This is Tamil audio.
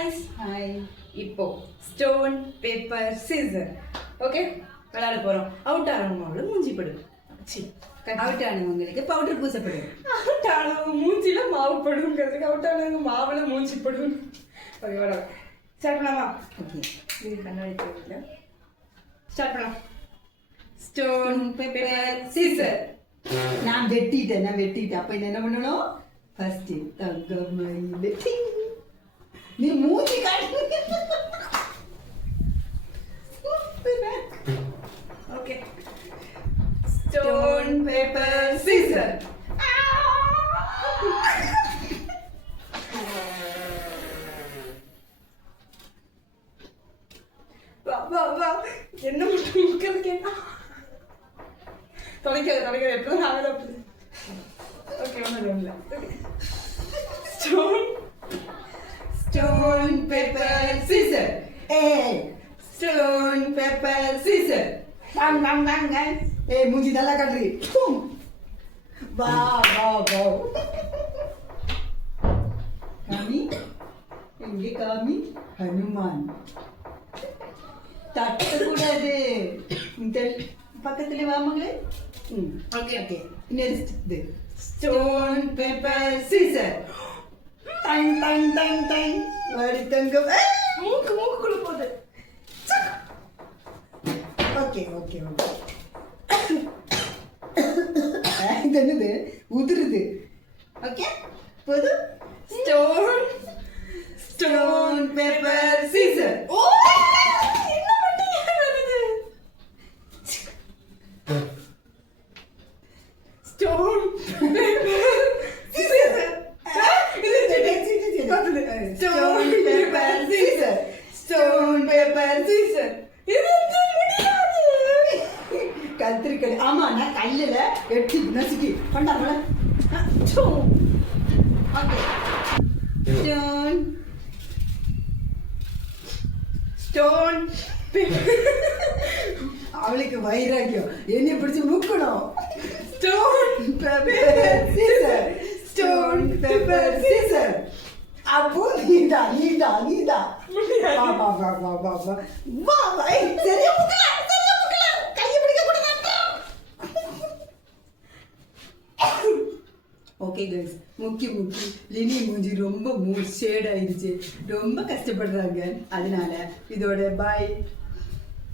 guys. Hi. இப்போ ஸ்டோன் பேப்பர் சீசர். ஓகே விளையாட போறோம். அவுட் ஆனவங்க மூஞ்சி படும். சி அவுட் ஆனவங்களுக்கு பவுடர் பூசப்படும். அவுட் ஆனவங்க மூஞ்சில மாவு படுங்கிறதுக்கு அவுட் ஆனவங்க மாவுல மூஞ்சி படும். ஓகே வர ஸ்டார்ட் பண்ணலாமா? ஓகே இது கண்ணாடி தேவையில்லை. ஸ்டார்ட் பண்ணலாம். Stone paper Caesar. நான் வெட்டிட்டேன் அப்ப என்ன பண்ணணும்? ஃபர்ஸ்ட் தங்கமயிலே நீ மூஞ்சி காட்டு. Okay stone paper Caesar. வா என்ன மட்டும் முக்கிறது தொலைக்காது எப்போதும் நாங்கள் அப்படி. ஓகே ஒன்றும் இல்லை. Stone paper scissor. Stone paper Caesar. வாங்க. மூஞ்சி நல்லா காட்டுறி. வா காமி எங்கே காமி? ஹனுமான் தட்டக்கூடாது. பக்கத்துல வாமங்களே. ஓகே இன்னொரு ஸ்டோன் பேப்பர் சீசர். டைம் வாடி தங்கம். மூக்குள்ள போகுது. ஓகே இது என்னது உதிருது. ஓகே போது. Stone paper scissor. ஓ என்ன பண்ணீங்க? Stone paper scissor. Stone paper scissor. Stone paper scissor. இது முடியாது. கத்திரிக்கல். ஆமா நான் கல்லுல வெட்டி நசுக்கி கொண்டாங்கள. ஸ்டோன் அவளுக்கு வைராக்கியம். என்னை பிடிச்சு முக்கணும். Stone paper scissor. Stone paper scissor. அப்போ நீதா வா சரியா கையை பிடிக்க கூட. ஓகே கைஸ், முக்கி லினி மூஞ்சி ரொம்ப ஷேட் ஆயிடுச்சு. ரொம்ப கஷ்டப்படுறாங்க. அதனால இதோட பாய்.